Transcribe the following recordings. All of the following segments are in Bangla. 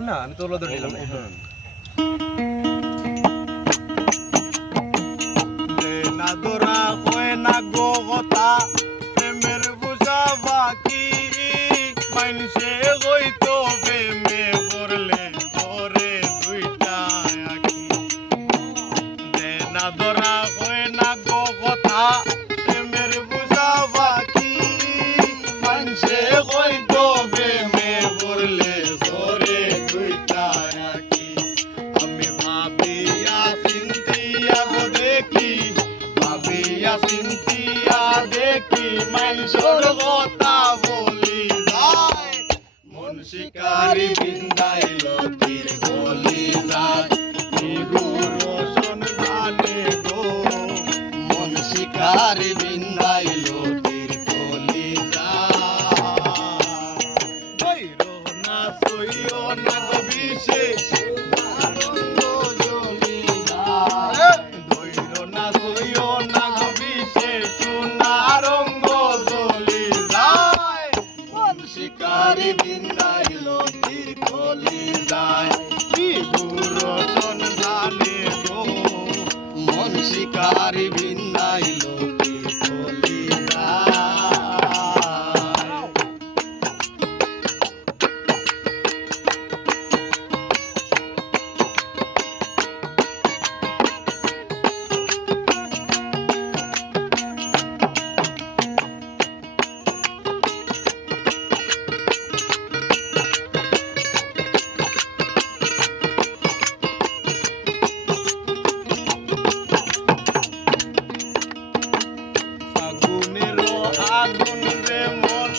না আমি তো ওলাদের নিলাম না দোরা কয় না গো কথা প্রেমের বুঝা বাকি মানুষে হইতো প্রেমে পড়লে তোরে দুইটা আঁকি না দোরা কয় না গো কথা প্রেমের বুঝা বাকি মানুষে হইতো প্রেমে পড়লে তোরে দুইটা আঁকি আমি ভাবিয়া চিন্তিয়া গো দেখি ভাবিয়া চিন্তিয়া দেখি মানুষের কথা বলি যায় মন শিকারি বিন্দাইল তীর গলি যায় রোশন গানে গো মন শিকারি বিন্দাইল তীর গলি যায় না সইও না গো বিশেষ আনন্দ জলি যায় না সইও না গো বিশেষ নারঙ্গ জলি যায় মন শিকারি বিন্দাইল তীর গলি যায় কি বুড়ো সন্ধানে গো মন শিকারি বিন্দাইল তীর গলি যায় আগুনেরও আগুন রে মন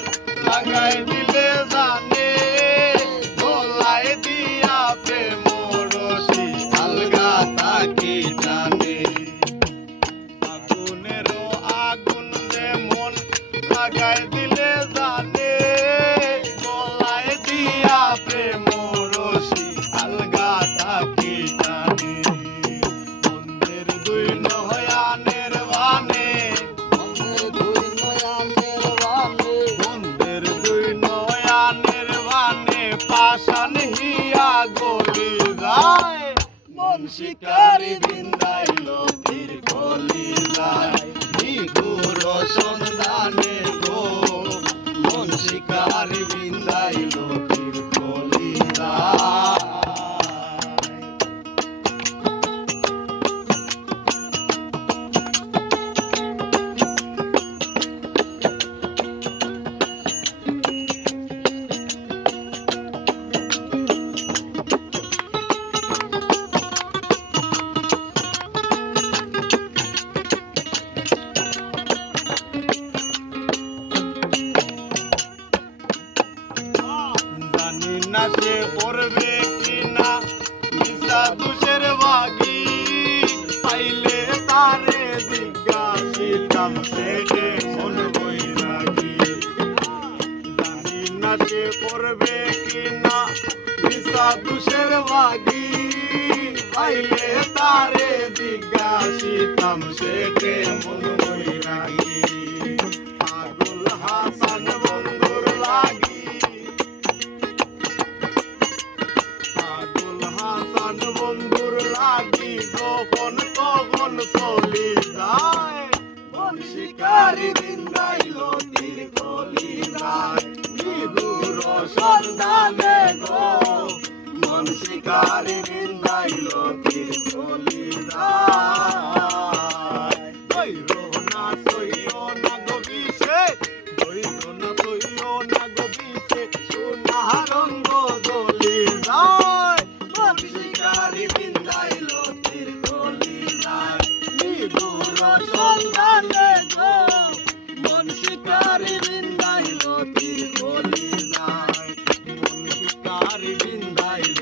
লাগাই দিলে জানে গলায় দিয়া প্রেম রশি আলগা তাকে জানে আগুনেরও আগুন রে মন লাগাই দিলে জানে গলায় দিয়া প্রেম রশি আলগা তাকে জানে বন্ধের দুই নয়নের বানে বন্ধের দুই নয়নের বানে পাশান হিয়া গলি যায় মন শিকারি বিন্দাইল তীর গলি যায় নিগুর সন্ধানে গো মন শিকারি বিন্দাইল তীর গলি যায় জানি না সে করবে কিনা মিশা দুষের বাগি পাইলে তারে জিজ্ঞাসিতাম সেটে মন বই রাখি জানি না সে করবে কিনা মিশা দুষের বাগি পাইলে তারে জিজ্ঞাসিতাম সেটে মন বই রাখি পাগল হাসান বন্ধুর লাগি পাগল হাসান বন্ধুর লাগি যখন তখন চলি যায় মন শিকারি বিন্দাইল তীর গলি যায় নিগুর সন্ধানে গো মন শিকারি বিন্দাইল তীর গলি যায় দৈরো না সইও না গো বিশেষ দৈরো না সইও না গো বিশেষ সোনারঙ্গ জলি যায় মন শিকারি বিন্দাইল তীর গলি যায় নিগুর সন্ধানে গো মন শিকারি বিন্দাইল তীর গলি যায় মন শিকারি বিন্দাইল